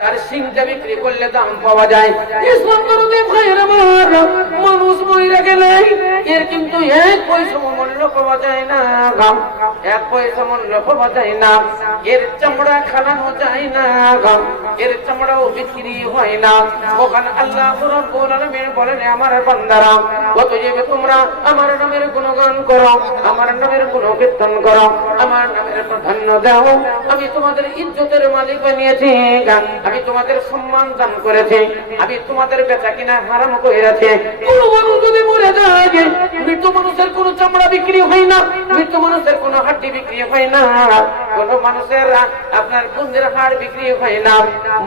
তার সিংটা বিক্রি করলে দাম পাওয়া যায়। ইসলাম দরদে ভাইয়ের আমার, মানুষ মহিলা গেলে এর কিন্তু এক পয়সা মূল্য পাওয়া যায় না। এক পয়সা মূল্য পাওয়া যায় না। এর চামড়া খালানো যায় না। গাম এর চামড়াও বিক্রি হয় না। ওখানে আল্লাহ রব্বুল বলেন আমার বান্দারা কত যাবে তোমরা আমার নামের গুণগান করো, আমার নামের গুণকীর্তন করো, আমার নামের প্রাধান্য দাও। আমি তোমাদের ইজ্জতের মালিক বানিয়েছি। আমি তোমাদের সম্মান দান করেছি। আমি তোমাদের বেচা কিনা হারাম করেছি। যদি মরে যায় মৃত মানুষের কোন চামড়া বিক্রি হয় না, মৃত মানুষের কোন হাড্ডি বিক্রি হয় না। কোন মানুষের, আপনার কুঞ্জের হাড় বিক্রি হয় না।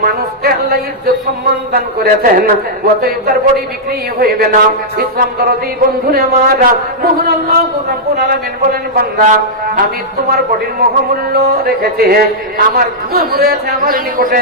মানুষকে আল্লাহ ইজ্জত সম্মান দান করেছেন। অতএব তার বডি বিক্রি হইবে না। ইসলাম দরদি বন্ধুরে আমার, মোহন আল্লাহ আলামিন বলেন, বান্দা, আমি তোমার বডির মহামূল্য রেখেছি। আমার ধুয়ে রয়েছে আমার নিকটে।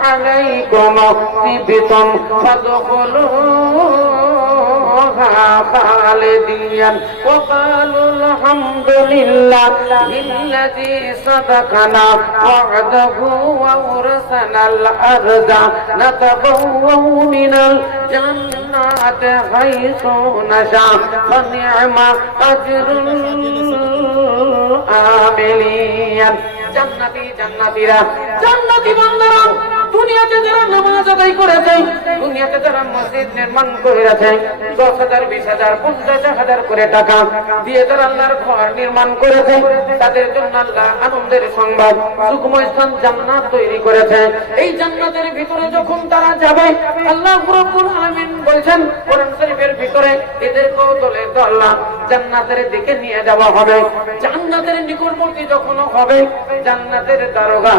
عليكم طبتم فادخلوها خالديا وقالوا الحمد لله الذي صدقنا وعده وأورثنا الأرض نتبوأ من الجنات حيث نشاء فنعم أجر العاملين জান্নাতি জান্নাতিরা জান্নাতি বান্দারা দুনিয়াতে যারা নামাজ আদায় করেছে, দুনিয়াতে যারা মসজিদ নির্মাণ করেছে, দশ হাজার, বিশ হাজার, পঞ্চাশ হাজার করে টাকা দিয়ে যারা আল্লাহর ঘর নির্মাণ করেছে, তাদের জন্য আল্লাহ আনন্দের সংবাদ, সুখময় স্থান জান্নাত তৈরি করেছে। এই জান্নাতের ভিতরে যখন তারা যাবে, আল্লাহ রব্বুল আলামিন বলছেন, কোরআন শরীফের ভিতরে এদেরকেও দলে দল্লা জান্নাতের দিকে নিয়ে যাওয়া হবে। জান্নাতের নিকটবর্তী যখন হবে, জান্নাতের দারোগা,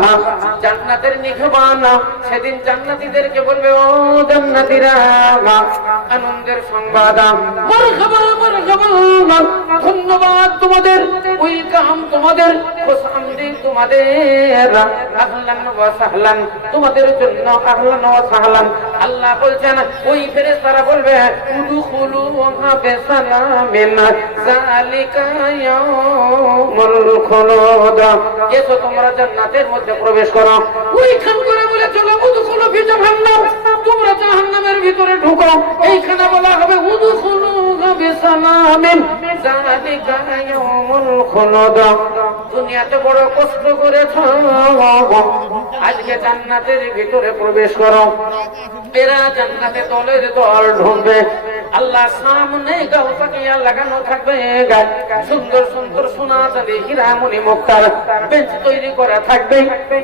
জান্নাতের নিঘবানা সেদিন জান্নাতীদেরকে বলবে, ও জান্নাতীরা আনন্দের সংবাদ। ধন্যবাদ তোমাদের ওয়েলকাম তোমাদের তোমাদের, আহলান তোমাদের জন্য আহলান সাহলান। আল্লাহ বলছেন, ওই বলবে তোমরা জান্নাতের মধ্যে প্রবেশ করো। ওইখান তোমরা জাহান্নামের ভিতরে ঢুকো। এইখানে বলা হবে উদখুলুহা দুনিয়াতে বড় কষ্ট করেছ। আজকে জান্নাতের ভিতরে প্রবেশ করো। এরা জান্নাতে দলের দল ঢুকবে। আল্লাহ সামনে লাগানো থাকবে। সুন্দর সুন্দর সোনা চাঁদি হীরামণি মুক্তার বেঞ্চ তৈরি করা থাকবে।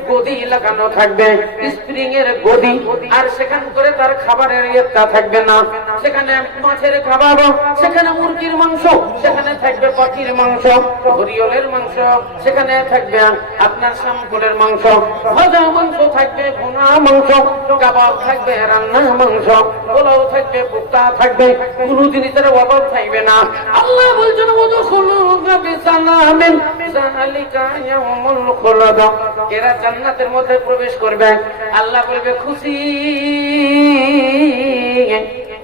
গদি লাগানো থাকবে। স্প্রিং এর গদি। আর সেখান করে তার খাবারের ইয়েটা থাকবে না। সেখানে মাছের খাবার সেখানে মুরগির মাংস, সেখানে থাকবে পাখির মাংস হরিয়লের মাংস, সেখানে থাকবে আপনার শামকুলের মাংস, ভাজা মাংস থাকবে, ভুনা মাংস, কাবাব থাকবে, রান্না মাংস, পোলাও থাকবে পুক্তা থাকবে কোন জিনিসের অভাব থাকবে না। আল্লাহ বলছেন ওদখুলুহা বিসালামিন যালিকা এরা জান্নাতের মধ্যে প্রবেশ করবে। আল্লাহ বলবে, খুশি।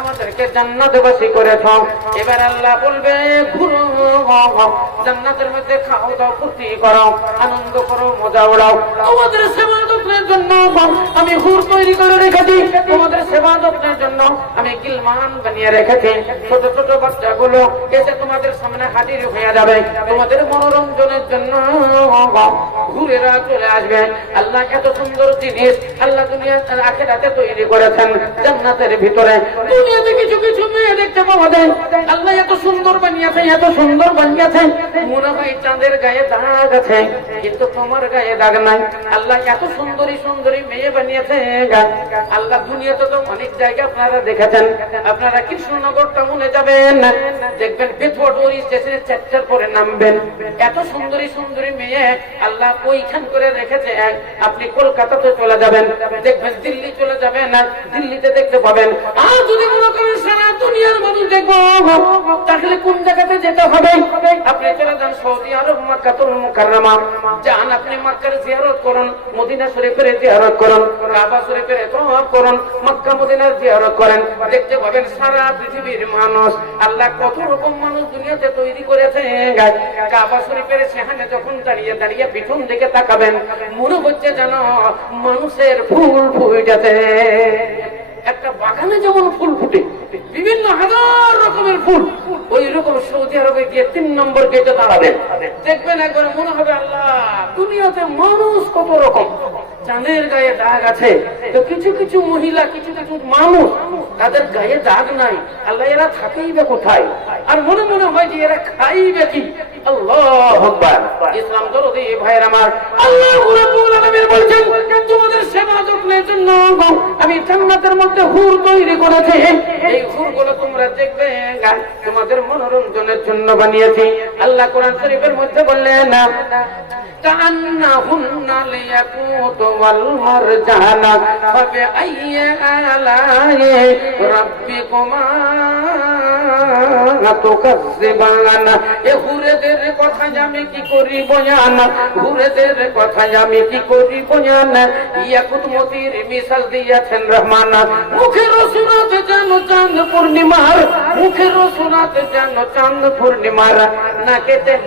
আমাদেরকে জান্নাতবাসী করেছ। এবার আল্লাহ বলবে, ঘুরো, জান্নাতের মধ্যে খাও দাও ফুর্তি করো, আনন্দ করো, মজা উড়াও আমাদের সেবা যত্নের জন্য আমি হুর তৈরি করে রেখেছি। তোমাদের সেবা যত্নের জন্য আমি কিলমান বানিয়ে রেখেছি। ছোট ছোট বাচ্চা গুলো এসে তোমাদের সামনে হাজির হয়ে যাবে। তোমাদের মনোরঞ্জনের জন্য। ঘুরেরা চলে আসবে। আল্লাহ এত সুন্দর জিনিস আল্লাহ দুনিয়া আখেরাতে তৈরি করেছেন, জান্নাতের ভিতরে। দুনিয়াতে কিছু কিছু মেয়ে দেখতে পাওয়া আল্লাহ এত সুন্দর বানিয়েছে, এত সুন্দর বানিয়েছে। মনে হয় চাঁদের গায়ে দাগ আছে, কিন্তু তোমার গায়ে দাগ নাই। আল্লাহ এত সুন্দরী সুন্দরী মেয়ে বানিয়েছে। আল্লাহ দুনিয়াতে তো অনেক জায়গা আপনারা দেখেছেন। আপনারা কৃষ্ণনগর টাউনে যাবেন, দেখবেন বেথুয়াটুরি স্টেশনে চারটার পরে নামবেন। এত সুন্দরী সুন্দরী মেয়ে আল্লাহ ওইখান করে রেখেছে আপনি কলকাতাতে চলে যাবেন। দেখবেন দিল্লি চলে যাবেন দিল্লিতে দেখতে পাবেন। আর যদি মনে করেন সারা দুনিয়ার মানুষ দেখব তাহলে কোন জায়গাতে যেতে হবে? আপনি চলে যান সৌদি আরব, মাক্কাতুল মুকাররমা। যান আপনি মক্কার জিয়ারত করুন, মদিনা শরীফের জিয়ারত করুন, কাবা শরীফের তওয়াফ করুন, মক্কা মদিনার জিয়ারত করেন। দেখতে পাবেন সারা পৃথিবীর মানুষ। আল্লাহ কত রকম মানুষ দুনিয়াতে তৈরি করেছে কাবা শরীফের সেখানে যখন দাঁড়িয়ে দাঁড়িয়ে পিছন দিকে তাকাবেন, মনে হচ্ছে যেন মানুষের ফুল ফুটেছে একটা বাগানে যেমন ফুল ফুটে, বিভিন্ন হাজার রকমের ফুল। ওই রকম সৌদি আরবে গিয়ে তিন নম্বর গেটে দাঁড়াবেন। দেখবেন একবার মনে হবে, আল্লাহ, দুনিয়াতে মানুষ কত রকম। চাঁদের গায়ে দাগ আছে, তো কিছু কিছু মহিলা, কিছু কিছু মানুষ, তাদের গায়ে দাগ নাই। আল্লাহ, এরা থাকেই বা কোথায়? আর মনে মনে হয় যে এরা খাইবে কি? আল্লাহ আকবার। ইসলাম দরদি ভাইয়ের আমার আল্লাহ রাব্বুল আলামিন বলছেন তোমাদের সেবা যত্নের জন্য আমি জান্নাতের মধ্যে হুর তৈরি করেছি এই হুরগুলো তোমরা দেখবে গান তোমাদের মনোরঞ্জনের জন্য বানিয়েছি আল্লাহ কোরআন শরীফের মধ্যে বললেন كأنهن الياقوت والمرجان فبأي آلاء ربكما মুখের সুরাত যেন চাঁদ পূর্ণিমার, মুখের সুরাত যেন চাঁদ পূর্ণিমার।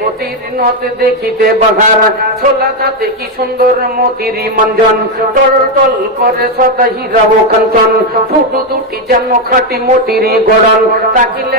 মতির নত দেখিতে বাঘার ছোলা যাতে কি সুন্দর মতির মঞ্জন। টল টল করে সদা হীরাও কাঞ্চন ফুটু দুটি যেন খাটি মতির গড়ন। তাকিলে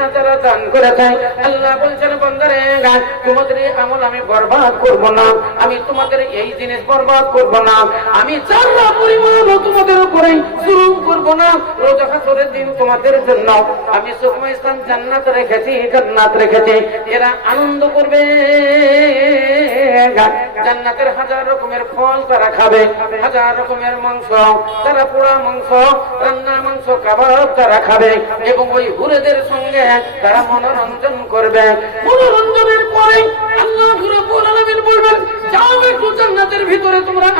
যারা দান করেছে আল্লাহ বলছেন বান্দারে তোমাদের আমল আমি বরবাদ করব না। আমি তোমাদের এই জিনিস বরবাদ করব না। আমি যারা পরিমাণ তোমাদের উপরে জুলুম করব না। রোজা হাসরের দিন তোমাদের জন্য আমি সুকমা ইসলাম জান্নাত রেখেছি জান্নাত রেখেছি। এরা আনন্দ করবে। জান্নাতের হাজার রকমের ফল তারা খাবে, হাজার রকমের মাংস, তারা পোড়া মাংস রান্না মাংস, কাবাব তারা খাবে এবং ওই হুরেদের সঙ্গে তারা মনোরঞ্জন করবে। মনোরঞ্জনের পরে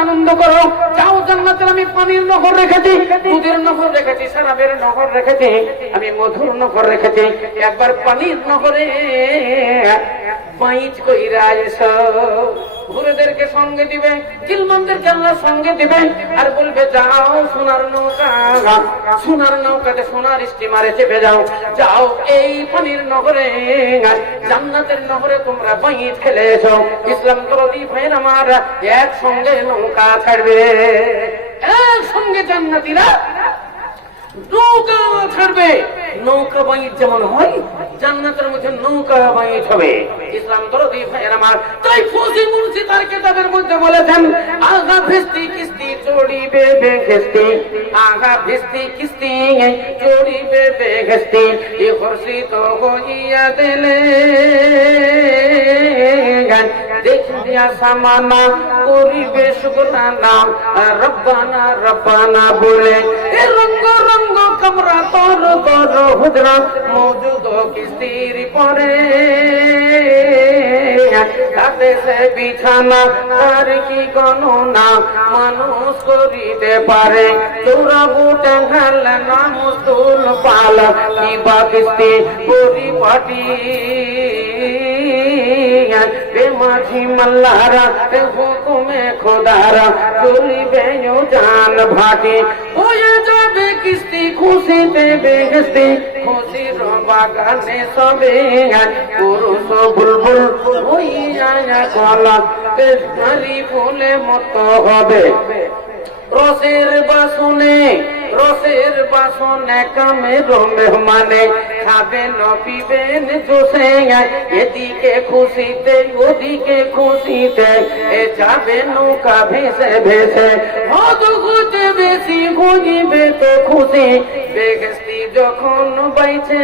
আনন্দ করো। যাও জান্নাতের, আমি পানির নহর রেখেছি, দুধের রেখেছি সারাবের নহর রেখেছি, আমি মধুর নহর রেখেছি। একবার পানির নহরে পাইচ কইরা এসো ঘুরেদেরকে সঙ্গে দিবে, গিলমানদেরকে আল্লাহ সঙ্গে দিবে, আর বলবে, যাও সোনার নৌকা, সোনার নৌকাতে সোনার স্টিমারে চেপে যাও। যাও এই পানির নগরে জান্নাতের নহরে তোমরা বাইট খেলে ইসলাম দরদি ভাইয়ের আমার, একসঙ্গে নৌকা ছাড়বে। একসঙ্গে জান্নাতিরা নৌকা ছাড়বে। নৌকা বাইট যেমন হয়, জান্নাতের মধ্যে নৌকা বাইট হবে। ইসলাম দরদি ভাইয়ের আমার। তাই ফজি মুর্শি তার কিতাবের মধ্যে বলেছেন আগা ভেস্তি কিস্তি চড়িবে বেঘেস্তি আগা ভেস্তি কিস্তি চড়িবে বেঘেস্তি এ হর্ষি তো হইয়া দিলে দেখিয়া সামানা করিবে শুকরানা রব্বানা রব্বানা বলে রঙ্গ রঙ্গ কমরা তর তর হুজরা, মৌজুদ কিস্তির পরে। তাতে সে বিছানা, তার কি গণনা মানুষ করিতে পারে? চৌরা বুটে ঘালে না মুস্তুল পাল কি বা কিস্তি পরিপাটি? বেমাঝি মাল্লারা হুকুমে খোদারা, চলিবে জান ভাটি হয়ে যাবে কিস্তি, খুশিতে বেগস্তি খুশির বাগানে সবে পুরুষ বুলবুল হইয়া কলা হারি ফুলে মতো হবে। রসের বাসনে রসের বাসনে কামে মেহমানে খাবেন পিবেন জোসে এদিকে খুশিতে ওদিকে খুশিতে এ যাবেন নৌকা ভেসে ভেসে। মধু খুঁজে বেশি খুঁজিবে তো খুশি। বেগস্তি যখন বাইছে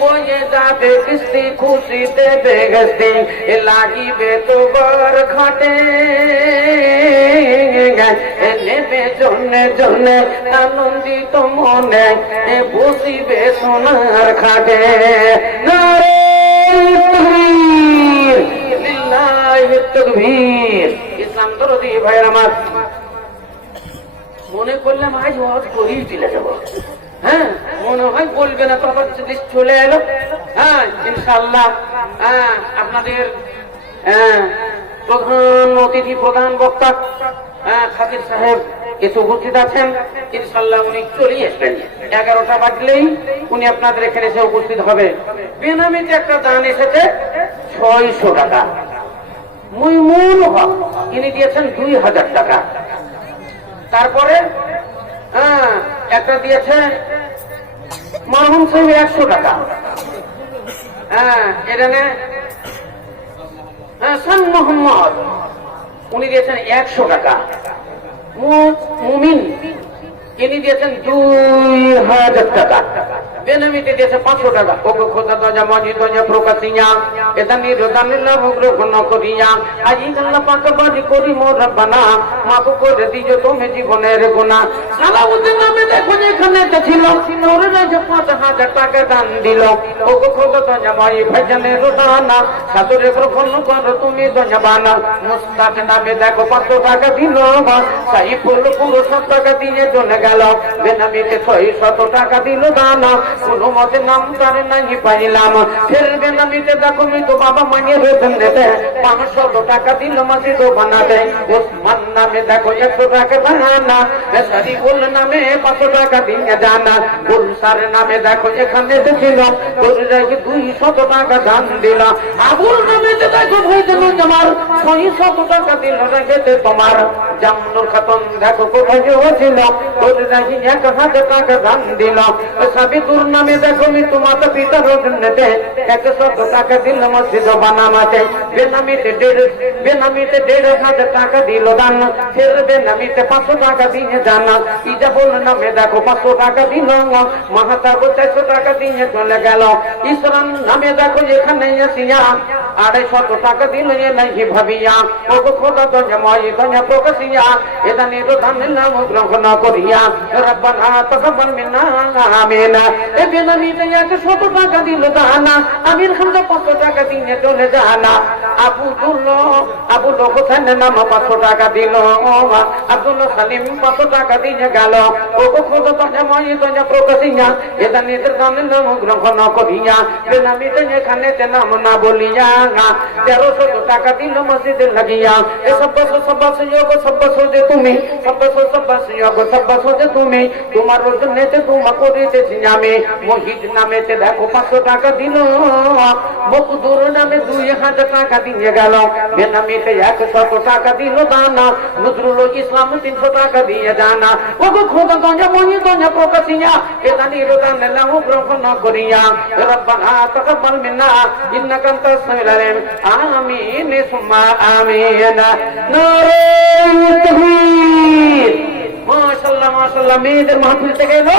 বয়ে যাবে কিস্তি খুশি দেবে গস্তি এ লাগিবে তো বার খাটে এ নেবে জনে জনে আনন্দিত মনে বসিবে সোনার খাটে। নারে তাকবীর। ইসলাম দরদি ভাইয়ের আমার। মনে করলাম আজ ওয়াজ করেই দিলে যাব হ্যাঁ? মনে হয় বলবে না তখন যদি চলে এলো। হ্যাঁ ইনশাল্লাহ হ্যাঁ আপনাদের হ্যাঁ প্রধান অতিথি, প্রধান বক্তা খাদির সাহেব এসে উপস্থিত আছেন। ইনশাল্লাহ উনি চলে আসবেন। এগারোটা বাজলেই উনি আপনাদের এখানে এসে উপস্থিত হবে। বেনামিতে একটা দান এসেছে, ছয়শো টাকা। মুইমুল হক, তিনি দিয়েছেন দুই হাজার টাকা। তারপরে হ্যাঁ একটা দিয়েছে মরহুম সাহেব একশো টাকা। হ্যাঁ এখানে হ্যাঁ মোহাম্মদ। উনি দিয়েছেন একশো টাকা। মুমিন, তিনি দিয়েছেন দুই হাজার টাকা। বেনামিতে দিয়েছে পাঁচশো টাকা। ওকে খোদা দজা মাঝি দজা প্রকাশিয়া। এটা নিরোদান গ্রহণ করিয়া। আজি আল্লাহ পাক বাড়ি করি মোর রব্বানা। মাফ করে দিও তুমি জীবনের গুণা। সালাউদ্দিন নামে দেখো এখানে যে ছিল। তোর রাজা পাঁচ হাজার টাকা দান দিল। ওকে খোদা দজা মাই ভজনে রোদানা সাদরে গ্রহণ করো তুমি দজাবানা মুস্তাক নামে দেখো পাঁচশো টাকা দিল সাইফুল পুরো সব টাকা দিয়ে চলে গেল। বেনামিতে ছয় শত টাকা দিল দানা। কোনো মতে নাম তার নাই, পাইলাম। ফের বেনামিতে দেখো মি তো বাবা মানিয়ে বেতন দেবে। পাঁচশত টাকা দিল মসজিদ বানাবে। ওসমান নামে দেখো একশো টাকা বানানা। শরীফুল নামে পাঁচশো টাকা দিয়ে জানা। গুলসার নামে দেখো এখানে তোর দুই টাকা দান দিল। আবুল নামে দেখো ভাই জামার ছয় শত টাকা দিল রেখেতে তোমার। জামনুর খাতন দেখো কোথায় যে ছিল তোর রেখে এক হাজার টাকা দান দিল। সাবিতুর নামে দেখো মি তোমার পিতার জন্যতে এক শত টাকা দিল মসজিদ বানামাতে। বেনামিতে দেড় বেনামিতে দেড় হাজার টাকা দিল দান। ফের বেনামিতে পাঁচশো টাকা দিয়ে জানা ইজাবুল নামে দেখো পাঁচশো টাকা দিল। মাহাতাব চারশো টাকা দিয়ে চলে গেল। ইসরান নামে দেখো এখানে আসিয়া আড়াইশত টাকা দিল এ নাই ভাবিয়া। ও খোদা জমাই ধন্যা প্রকাশিয়া। এটা নিরোধান নাম গ্রহণ করিয়া। রব্বানা তকব্বাল আমিন। এ বেনামিতে এক শত টাকা দিল দানা আমির হামজা পাঁচশো টাকা দিয়ে চলে জানা আবু দুল্লো আবু লোক নাম পাঁচশো টাকা দিল। আব্দুল সালিম পাঁচশো টাকা দিয়ে গেল। ও খোদা তো জমাই ধন্যা প্রকাশিয়া এটা নির্ধান নাম গ্রহণ করিয়া বেনামিতে এখানে তে নাম না বলিয়া তেরোশো টাকা দিল মসজিদে লাগিয়া। এ সব্বাস সব্বাস যোগ যে তুমি সব্বাস সব্বাস যোগ যে তুমি, তোমার মহিদ নামেতে দেখো পাঁচশো টাকা দিল। মকুদুর নামে দুই হাজার টাকা দিয়ে গেল। বেনামিতে একশত টাকা দিল দানা। নজরুল ইসলাম তিনশো টাকা দিয়ে জানা ওগো খোদা গঞ্জা মহি গঞ্জা প্রকাশিয়া। এটা নিরোদান লাহু গ্রহণ করিয়া। রব্বানা তাকাব্বাল মিন্না ইন্নাকা আনতাস সামিউল আলিম আমিন, সুম্মা আমিন। নারে মাশাআল্লাহ মাশাআল্লাহ, মেয়েদের মাহফিল থেকে এলো।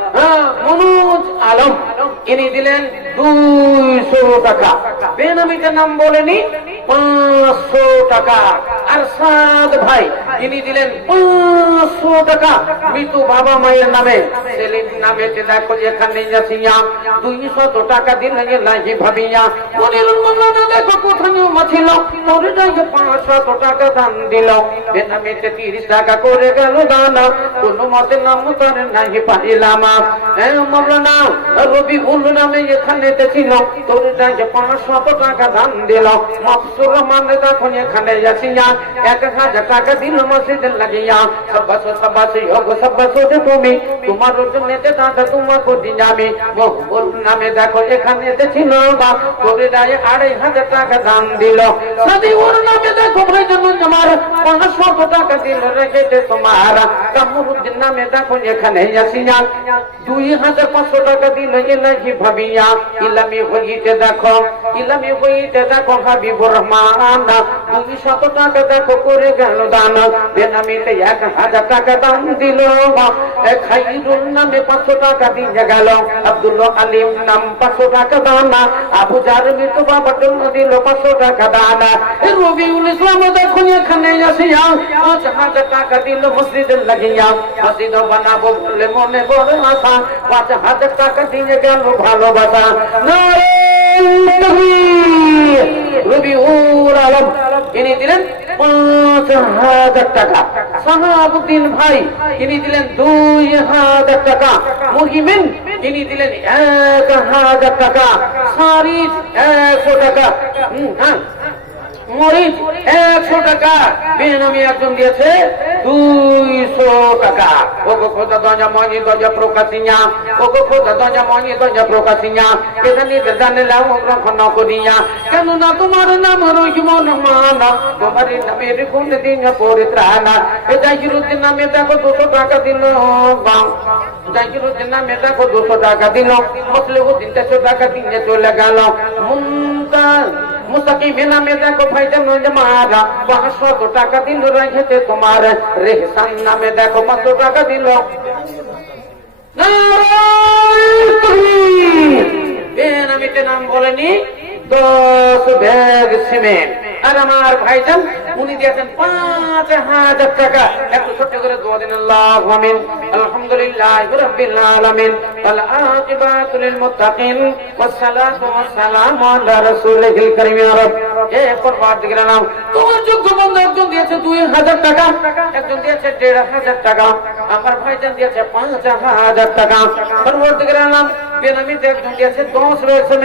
আলম। ইনি দিলেন দুইশো টাকা। নাম বলেনি, পাঁচশো টাকা। আর সাদ ভাই, ইনি দিলেন পাঁচশো টাকা। মৃত্যু বাবা মায়ের নামে। দেখো দুইশত টাকা টাকা তিরিশ টাকা করে কোন মতে নাম তার নাহি পাইলাম হ্যাঁ মৌলানা রবি উল নামে এখানে ছিল তোর যাই পাঁচশত টাকা দান দিল। মকসুর রহমান দেখো এখানে যাচ্ছিয়া এক হাজার টাকা দিল মসজিদ লাগিয়া। সব্বাস সব্বাস যোগ সব্বাস যে তুমি, তোমার জন্য দাদা তোমাকে দিন আমি। মহবুল নামে দেখো, এখানে ছিল বা, তোরে দায় আড়াই হাজার টাকা দান দিল। সাদি ওর নামে দেখো, ভাই জন্য তোমার পাঁচশো টাকা দিল রেখেছে তোমার। কামরুদ্দিন নামে দেখো এখানে আসিয়া দুই হাজার পাঁচশো টাকা দিল এলাহি ভাবিয়া, ইলামি হইতে দেখো, ইলামি হইতে দেখো হাবিবুর রহমান। দুই শত টাকা দেখো, করে গেল দান। বেনামিতে এক হাজার টাকা দান দিল। খাইরুল নামে পাঁচশো টাকা দিয়ে গেল। আব্দুল আলিম নাম পাঁচশো টাকা দানা। আবু জার মৃত্যু বাবার জন্য দিল পাঁচশো টাকা দানা। রবিউল ইসলাম দেখুন এখানে আসিয়া পাঁচ হাজার টাকা দিল মসজিদে লাগিয়া। মসজিদ বানাবো বলে মনে বড় আশা পাঁচ হাজার টাকা দিয়ে গেল ভালোবাসা। রবিউল আলম ইনি দিলেন পাঁচ হাজার টাকা। সাহাবুদ্দিন ভাই ইনি দিলেন দুই হাজার টাকা। মুহিমিন ইনি দিলেন এক হাজার টাকা। সারিদ একশো টাকা। হুম, হ্যাঁ। মরিচ একশো টাকা। বেনামি একজন দিয়েছে দুইশো টাকা। ওগো খোদা দঞ্জা মনি দঞ্জা প্রকাশিয়া। ওগো খোদা দঞ্জা মনি দঞ্জা প্রকাশিয়া। এটা নিজে জানিলাম গ্রহণ করিয়া কেন না তোমার নাম রহিমন মান তোমার নামের কোন দিন পরিত্রাণা এ জাহিরুদ্দিন নামে দেখো দুশো টাকা দিল বাম জাহিরুদ্দিন নামে দেখো দুশো টাকা দিল। মসলিউদ্দিন চারশো টাকা দিয়ে চলে গেল। মুমতাজ মুস্তাকিম নামে দেখো ভাইজান মারা পাঁচশো টাকা দিল রেখেছে তোমার। রেহসান নামে দেখো পাঁচশো টাকা দিল। বেনামিতে নাম বলেনি। দশ ব্যাগ সিমেন্ট। আর আমার ভাইজান, উনি দিয়েছেন পাঁচ হাজার টাকা। একটু ছোট্ট করে দোয়া দিন, আল্লাহ আমিন। আলহামদুলিল্লাহ আলামিন। লিল মুত্তাকিন। আলা রাসূলিল কারীম। ইয়া নাম, তোমার যোগ্য বন্ধু একজন দিয়েছে দুই হাজার টাকা। একজন দিয়েছে দেড় হাজার টাকা। আমার ভাইজান দিয়েছে পাঁচ হাজার টাকা। পরওয়ারদিগার নাম বেনামিতে একজন দিয়েছে দশ রয়েছে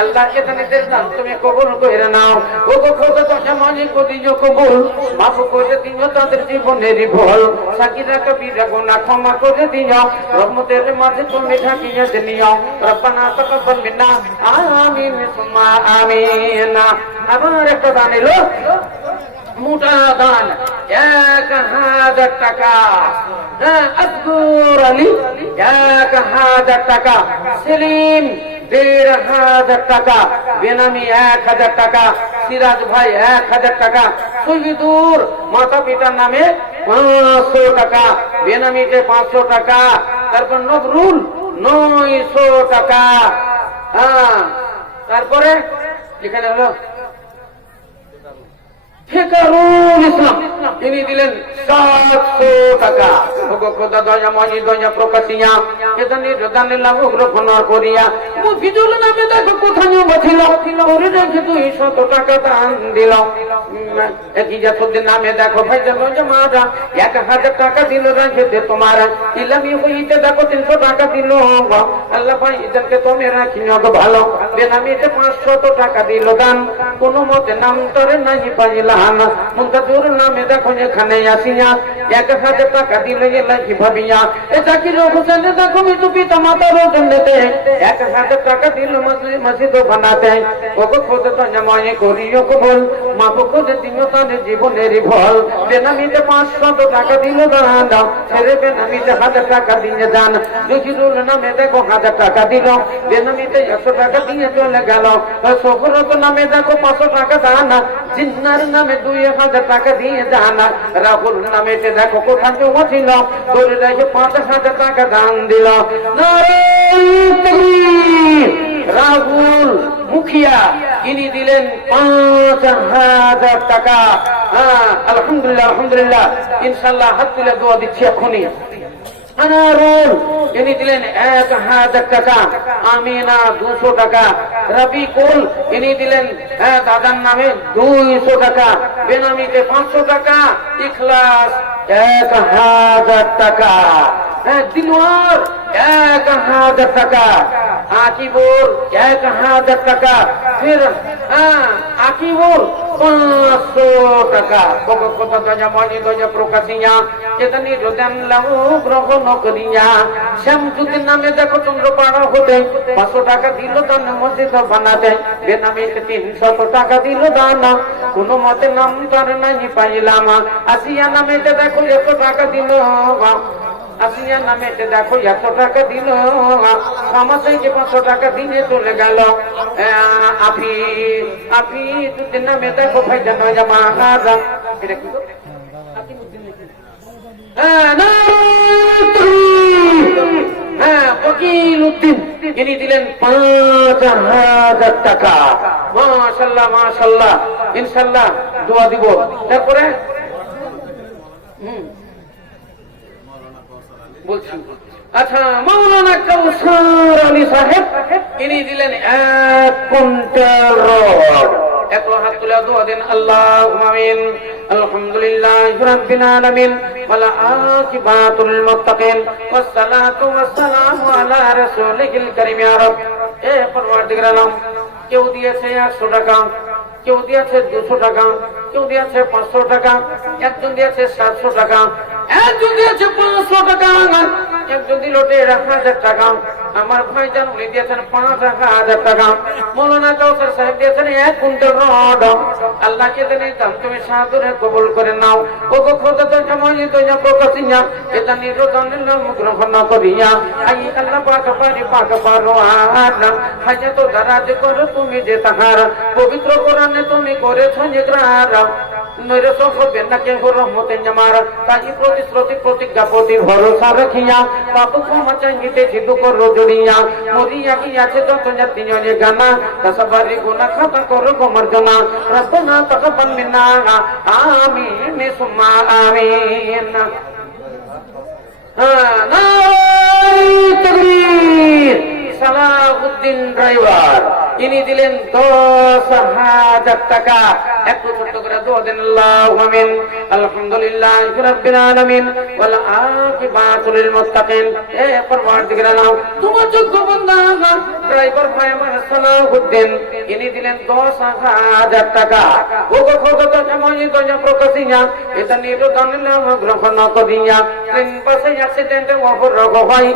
আল্লাহ এখানে দেখলাম তুমি কবুল করে নাও। ও দশা মাঝে কদিও কবুল। মাফ করে দিও তাদের জীবনেরই ভুল। সাকিরা কবিরা গুনাহ ক্ষমা করে দিও। রহমতের মাঝে তুমি ঢাকিয়ে দিও। রব্বানা তাকাব্বাল মিন্না। আমিন, সুম্মা আমিন। আবার একটা দান এলো। মোটা দান। এক হাজার টাকা। হ্যাঁ আলী। এক হাজার টাকা। সেলিম। দেড় হাজার টাকা, বেনামি এক হাজার টাকা, সিরাজ ভাই এক হাজার টাকা শহীদুর মাতা পিতার নামে পাঁচশো টাকা বেনামিতে পাঁচশো টাকা, তারপর নবরুল নয়শো টাকা। হ্যাঁ তারপরে এখানে হলো ফেকারুল ইসলাম। তিনি দিলেন সাতশো টাকা। ওগো খোদা দয়া প্রকাশিয়া কেদানি রদানি লাভ গ্রহণ করিয়া। মুফিদুল নামে দেখো শত টাকা দিল। তোমার। তিনশো টাকা দিল আল্লাহ এদেরকে তুমি রাখি ভালো। টাকা দিল দান, কোন মতে নাম তরে নাই পাইলাম। মুন্তাজুর নামে দেখো এখানে আসিয়া এক হাতে টাকা দিলে এলাকি ভাবিয়া এ চাকির হোসেন দেখো মিটু পিতা মাতার জন্যতে এক হাতে টাকা দিল মসজিদ বানাতে। ওকে খোঁজে তো জামাই করিও কবল। মা খোঁজে দিও তাদের জীবনের ফল বেনামিতে পাঁচশত টাকা দিল দান ছেড়ে বেনামিতে হাজার টাকা দিয়ে যান। জহিরুল নামে দেখো হাজার টাকা দিল। বেনামিতে একশো টাকা দিয়ে চলে গেল। সফরত নামে দেখো পাঁচশো টাকা দান। জিন্নার নামে দুই হাজার টাকা দিয়ে যান। রাহুল নামে দেখো কোথায় ছিল ধরে রেখে পাঁচ হাজার টাকা দান দিল। নারায়ণ। রাহুল মুখিয়া ইনি দিলেন পাঁচ হাজার টাকা। হ্যাঁ আলহামদুলিল্লাহ আলহামদুলিল্লাহ। ইনশাল্লাহ হাত তুলে দোয়া দিচ্ছি এখনই। দিলেন এক হাজার টাকা। আমিনা দুশো টাকা। রবিকুল ইনি দিলেন হ্যাঁ, দাদার নামে দুইশো টাকা। বেনামিতে পাঁচশো টাকা। ইখলাস এক হাজার টাকা। হ্যাঁ দিলওয়ার এক হাজার টাকা। আকিবুর এক হাজার টাকা। ফির হ্যাঁ আকিবুর পাঁচশো টাকা। কথা দজা মনি দজা প্রকাশিয়া চেতনি রোদান লাউ গ্রহণ করিয়া শ্যামজুদ্দিন নামে দেখো চন্দ্রপাড়া হতে। পাঁচশো টাকা দিল দান, মসজিদ বানাতে। বেনামে তিনশো টাকা দিল দান। কোনো মতে নাম তার নাই পাইলাম। আসিয়া নামে দেখো এত টাকা দিল আসিয়া নামে দেখো এত টাকা দিল আমার থেকে পাঁচশো টাকা দিয়ে চলে গেল। আপি আপি দুদিন নামে দেখো ভাই জানো জামা এটা কি? হ্যাঁ, ইনি দিলেন পাঁচ হাজার টাকা। মাশাল্লাহ মাশাল্লাহ ইনশাল্লাহ দোয়া দিব। তারপরে হুম বলছি আচ্ছা মৌলানা কৌসার আলী সাহেব ইনি দিলেন এক কুইন্টাল রড এত হাত তুলে দোয়া দিন আল্লাহ আমিন। আলহামদুলিল্লাহ রাব্বিল আলামিন, ওয়ালা এ পরওয়ারদিগার কেউ দিয়েছে 100 টাকা, কেউ দিয়েছে 200 টাকা কেউ দিয়েছে 500 টাকা, একজন দিয়েছে 700 টাকা, একজন দিয়েছে 500 টাকা, একজন দিল দেড় হাজার টাকা। আমার ভাই জান, উনি দিয়েছেন পাঁচ হাজার টাকা। মৌলানা কাউসার সাহেব দিয়েছেন এক কুইন্টাল রড। আল্লাহকে জানি দাম তুমি সাদরে কবুল করে নাও। ও গো খোদা তো জামাই তো যা প্রকাশিয়া এটা নিরোধন নাম গ্রহণ করিয়া। আই আল্লাহ পাক পারি, পাক পারো আর। হাজে তো দারাজ করো তুমি যে তাহার। পবিত্র কোরআনে তুমি করেছ যে গ্রার নৈরে সব হবে না কে রহমতে জামার তাই প্রতিশ্রুতি, প্রতিজ্ঞা, প্রতি ভরসা রাখিয়া। পাপ ক্ষমা চাইতে করো জড়িয়া মরিয়া আছে যত জাতি জনে। গানা তসবারি গুনা খাতা করো গমর্জনা রব্বনা তাকাব্বাল মিন্না। আমিন সুম্মা আমিন। হ্যাঁ, নারায়ে তাকবীর। সালাউদ্দিন ড্রাইভার। তিনি দিলেন দশ হাজার টাকা। একটু ছোট্ট করে দোয়া দেন, আল্লাহু আমিন। আলহামদুলিল্লাহ রাব্বিল আলামিন। ওয়াল আকিবাতু লিল মুত্তাকিন। এ পরওয়ারদিগার আলম, তোমার যোগ্য বান্দা ড্রাইভার ভাই আমার সালাউদ্দিন তিনি দিলেন দশ হাজার টাকা। দয়া প্রকাশিয়া এটা নিরোধন নাম গ্রহণ করিয়া। ট্রেন অ্যাক্সিডেন্টে হয়।